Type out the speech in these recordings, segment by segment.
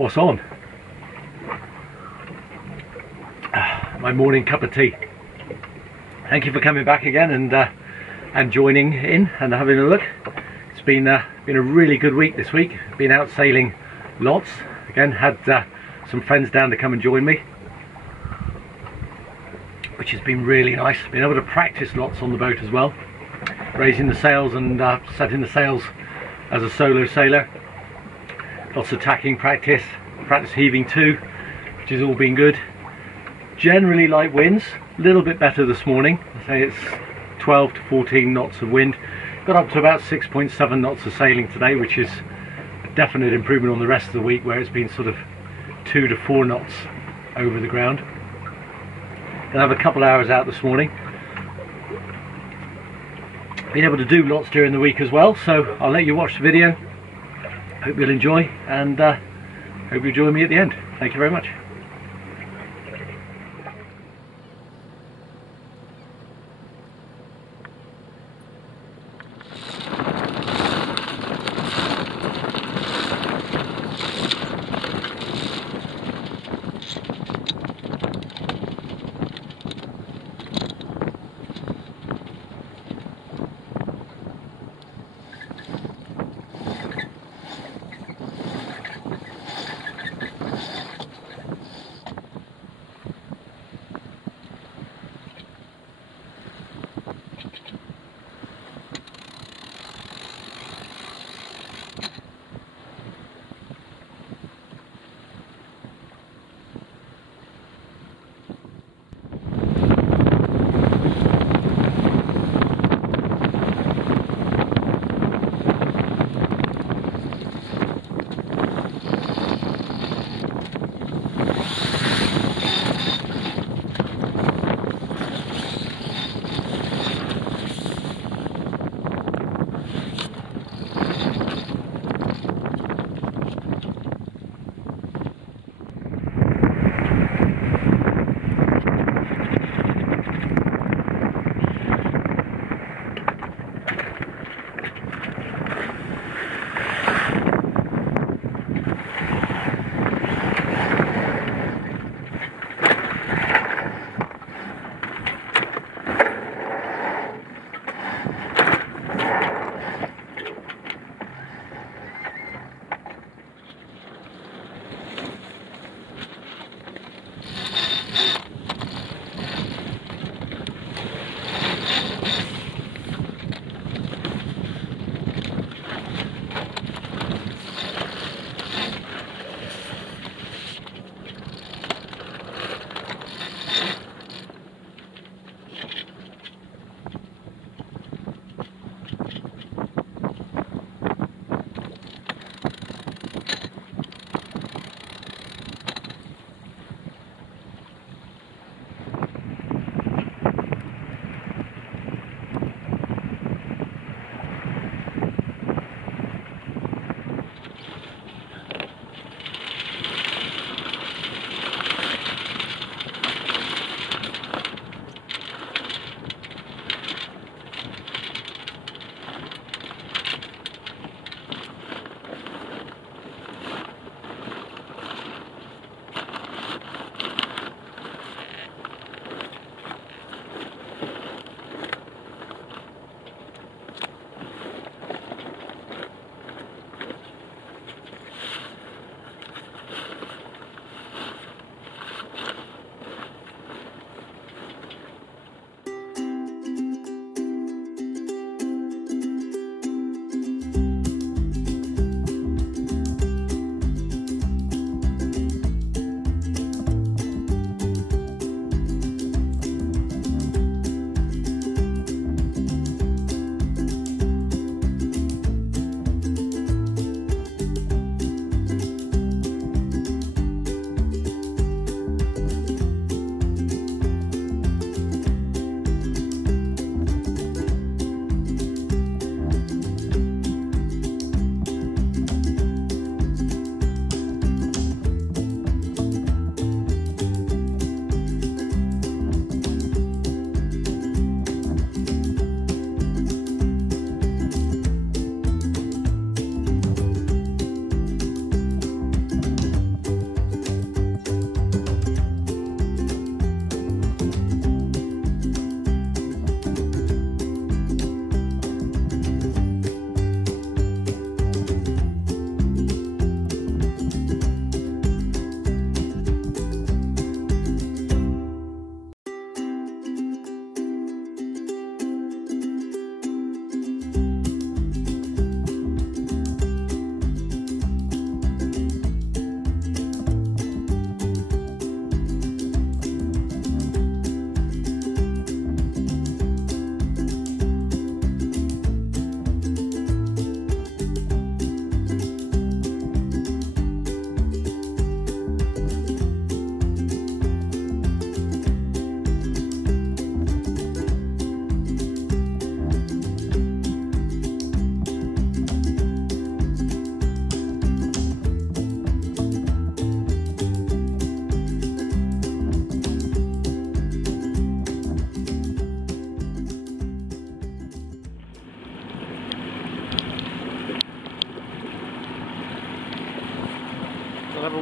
what's on. My morning cup of tea. Thank you for coming back again and joining in and having a look. It's been a really good week this week. Been out sailing lots. Again, had some friends down to come and join me, which has been really nice. Been able to practice lots on the boat as well, raising the sails and setting the sails as a solo sailor. Lots of tacking practice, heaving too, which has all been good. Generally light winds, a little bit better this morning. I say it's 12 to 14 knots of wind. Got up to about 6.7 knots of sailing today, which is a definite improvement on the rest of the week, where it's been sort of 2 to 4 knots over the ground. Gonna have a couple hours out this morning. Been able to do lots during the week as well, so I'll let you watch the video. Hope you'll enjoy, and hope you join me at the end. Thank you very much.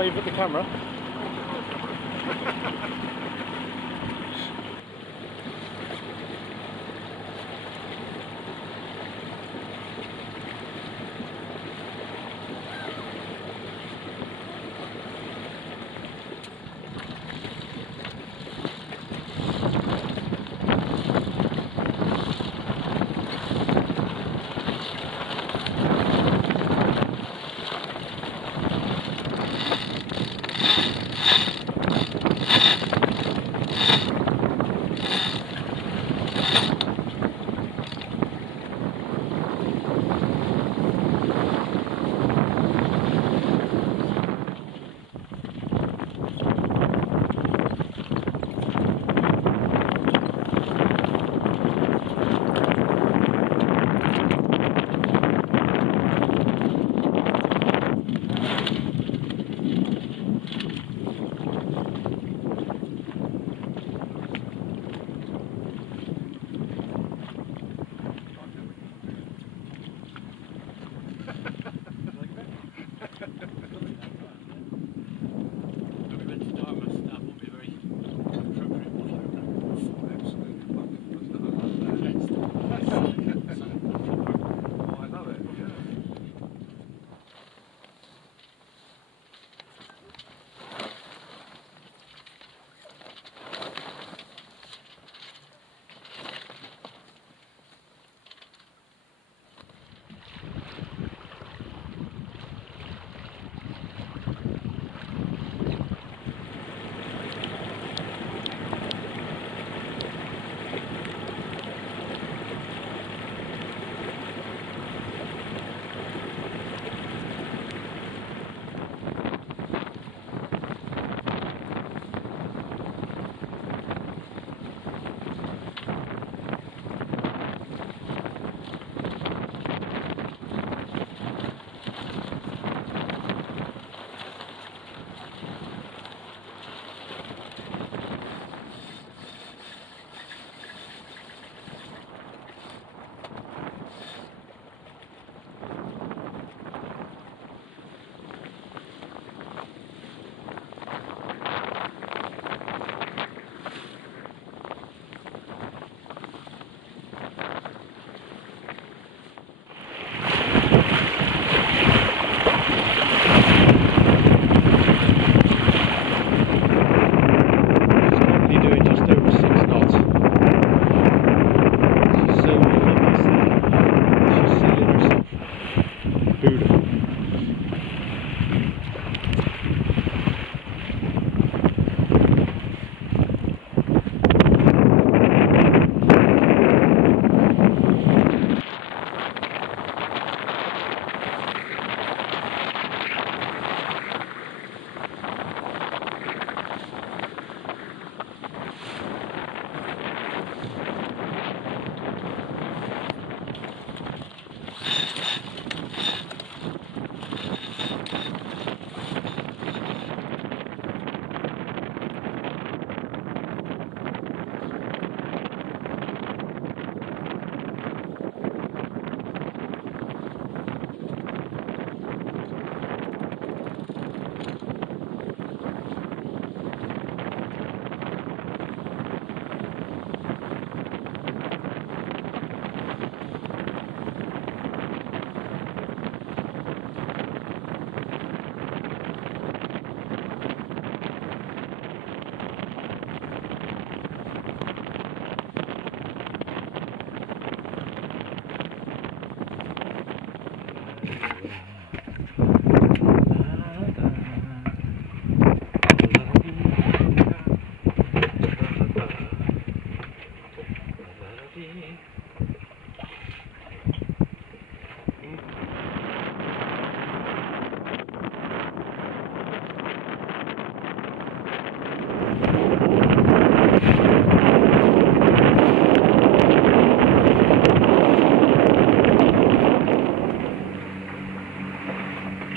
wave at the camera.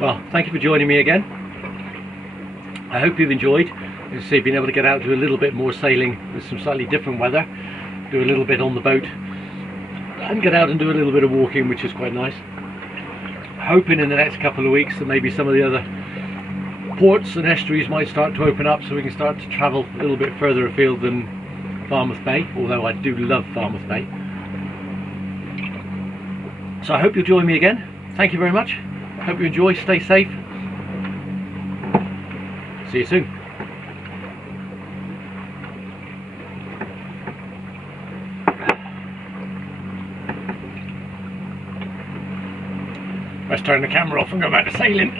Well, thank you for joining me again. I hope you've enjoyed. As I say, being able to get out and do a little bit more sailing with some slightly different weather, do a little bit on the boat, and get out and do a little bit of walking, which is quite nice. Hoping in the next couple of weeks that maybe some of the other ports and estuaries might start to open up, so we can start to travel a little bit further afield than Falmouth Bay, although I do love Falmouth Bay. So I hope you'll join me again. Thank you very much. Hope you enjoy. Stay safe. See you soon. Let's turn the camera off and go back to sailing.